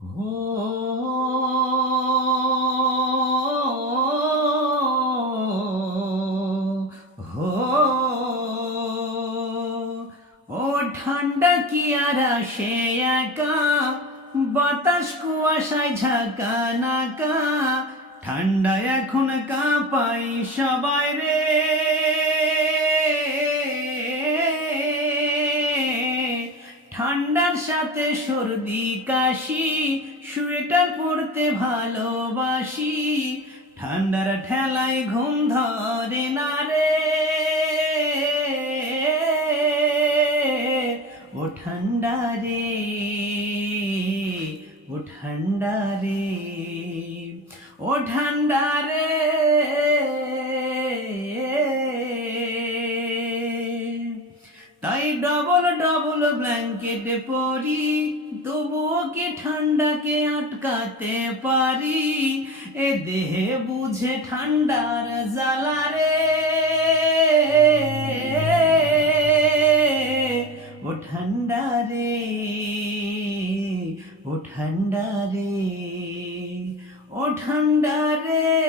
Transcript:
ও হো ও ঠান্ডা কি আর আসে একা, বাতাস কুয়াশায় ঝাঁকা নাকা, ঠান্ডা এখন কাঁপাই সবাই রে। ঠান্ডার সাথে সর্দি কাশি, সোয়েটার পরতে ভালোবাসি, ঠান্ডার ঠেলায় ঘুম ধরে না রে। ও ঠান্ডা রে, ও ঠান্ডা রে, ও ঠান্ডা রে। তাই ডবল ডবল ব্ল্যাঙ্কেটে পরি, তবুও কি ঠান্ডাকে আটকাতে পারি, এ দেহে বুঝে ঠান্ডার জ্বালা রে। ও ঠান্ডা রে, ও ঠান্ডা রে, ও ঠান্ডা রে।